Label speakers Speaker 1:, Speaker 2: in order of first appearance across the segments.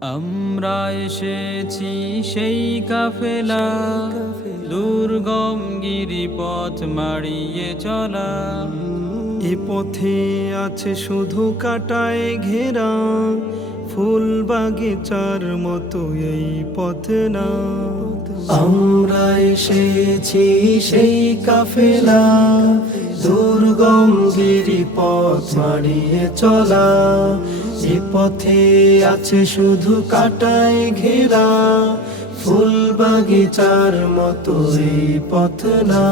Speaker 1: আমরা এসেছি সেই কাফেলা দুর্গম গিরিপথ মাড়িয়ে চলা।
Speaker 2: এ পথে আছে শুধু কাটায় ঘেরা ফুল বাগিচার মতো এই পথ না। আমরা এসেছি সেই কাফেলা দুর্গম গিরিপথ মারিয়ে চলা। এ পথে আছে শুধু কাটায় ঘেরা, ফুল বাগিচার মতো এই পথ না।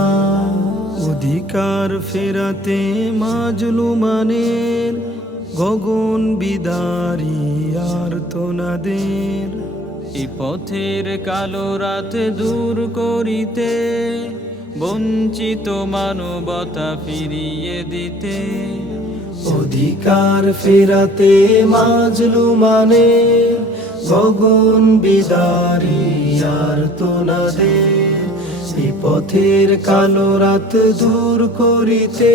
Speaker 2: অধিকার ফেরাতে মাজলুমানের গগন বিদারি আর তোনাদের
Speaker 1: এই পথের কালো রাত দূর করিতে বঞ্চিত মানবতা ফিরিয়ে দিতে
Speaker 2: অধিকার ফেরাতে মাজলুমানের গগন বিদারি আর তোনাদের এই পথের কালো রাত দূর করিতে,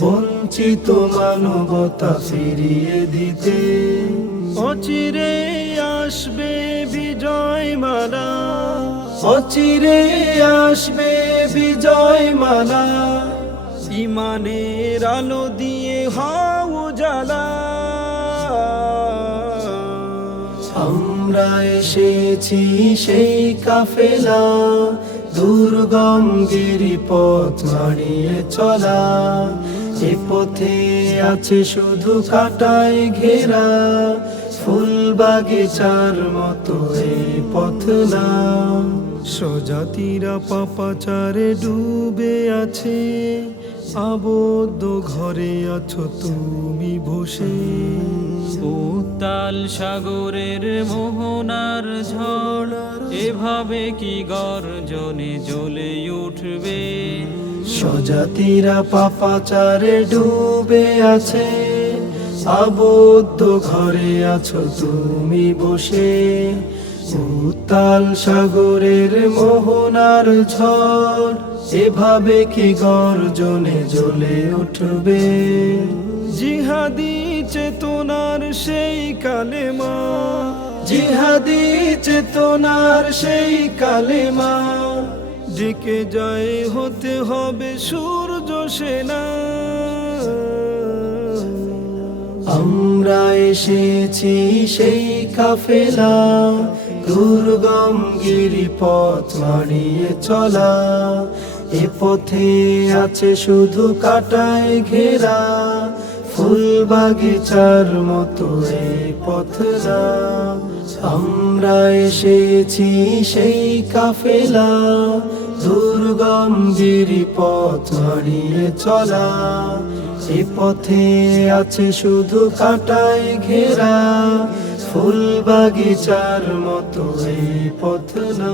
Speaker 2: বঞ্চিত মানবতা ফিরিয়ে দিতে। অচিরে আসবে বিজয় মালা, অচিরে আসবে বিজয় মালা। ইমানের আলো দিয়ে হাও জ্বালা। আমরা এসেছি সেই কাফেলা দুর্গম গিরিপথ মারিয়ে চলা। এ পথে আছে শুধু কাটায় ঘেরা ফুল বাগিচার মতো এই পথ না। স্বজাতিরা পাপাচারে ডুবে আছে। আবদ্ধ ঘরে আছো তুমি বসে।
Speaker 1: উত্তাল সাগরের মোহনার ঝড় এভাবে কি গর্জনে জ্বলে উঠবে?
Speaker 2: স্বজাতিরা পাপাচারে ডুবে আছে। আবদ্ধ ঘরে আছো তুমি বসে। উত্তাল সাগরের মোহনার ঝড়, এভাবে কি গর্জনে জ্বলে উঠবে? জিহাদি চেতনার সেই কালেমা, জিহাদি চেতনার সেই কালেমা, ডেকে যায় হতে হবে সূর্য সেনা। আমরা এসেছি সেই কাফেলা দুর্গম গিরিপথ মারিয়ে চলা, এ পথে আছে শুধু কাটায় ঘেরা ফুল বাগিচার মতো এই পথ না আমরা এসেছি সেই কাফেলা দুর্গম গিরিপথ মারিয়ে চলা, এ পথে আছে শুধু কাটায় ঘেরা ফুল বাগিচার মতো এই পথ না